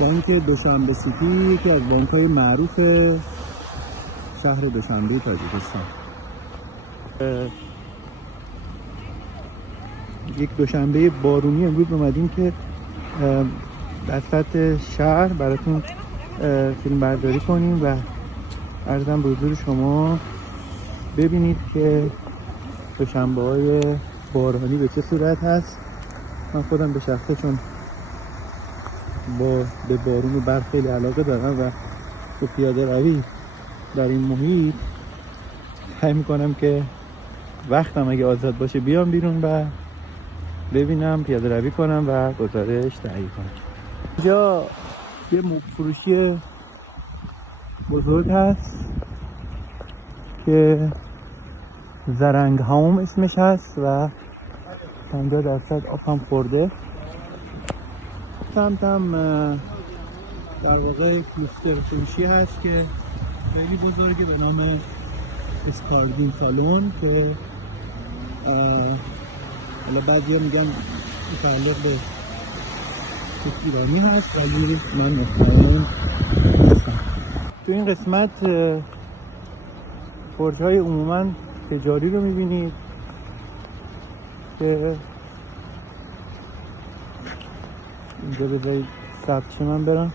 بانک دوشنبه سیتی یکی از بانک‌های معروف شهر دوشنبه تاجیکستان. یک دوشنبه بارونی امروز اومدیم که وسط شهر براتون فیلم برداری کنیم و عرضم به حضور شما ببینید که دوشنبه‌های بارانی به چه صورت هست. من خودم به شخصه چون به بارون و برف خیلی علاقه دارم و تو پیاده روی در این محیط سعی میکنم که وقتم اگه آزاد باشه بیام بیرون و ببینم، پیاده روی کنم و گزارش تهیه کنم. اینجا یه موب فروشی بزرگ هست که زرنگ هاوم اسمش هست و 50% آف هم خورده. سمتم در واقع کلوستر فروشی هست که خیلی بزرگی به نام اسکاردین سالون که حالا بعضی ها میگم متعلق به ایرانی هست ولی من مطمئن نیستم. تو این قسمت برج‌های عموما تجاری رو میبینید که اینجا بذارید ثبت شه من برم.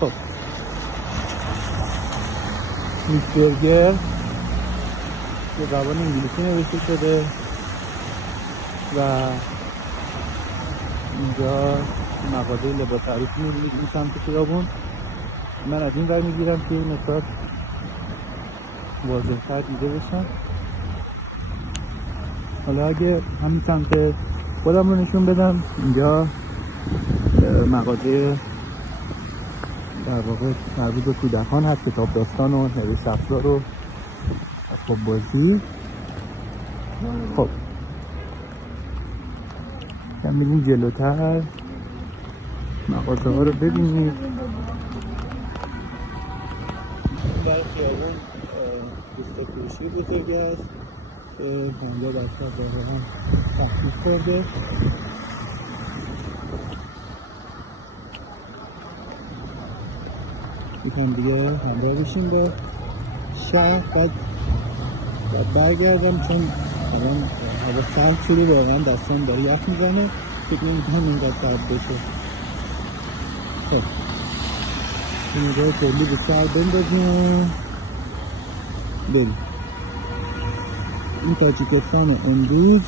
خب میتبرگر به زبان انگلیسی نوشته شده و اینجا مغازه لباس عروسی می‌بینید این سمت خیابون. من از این ور میگیرم که این مقدار واضح‌تر دیده بشم. حالا اگه همین سمت خودم رو نشون بدم، اینجا مغازه در واقع مربوط به کودکان هست، کتاب داستان و نوشت افزار و اسباب بازی. خب کم بریم جلوتر مغازه ها رو ببینید. برای خیابون دوسته فروشی بزرگی هست که 50% واقعا تخفیف کرده. میتونم دیگه همراه بشیم با شهر. بعد برگردم چون الان هوا سرد شده، واقعا دستان داره یخ میزنه، فکر نمی‌کنم اینقدر سرد بشه. خب این رو کلی به سر بندازیم بریم. این تاجیکستان امروز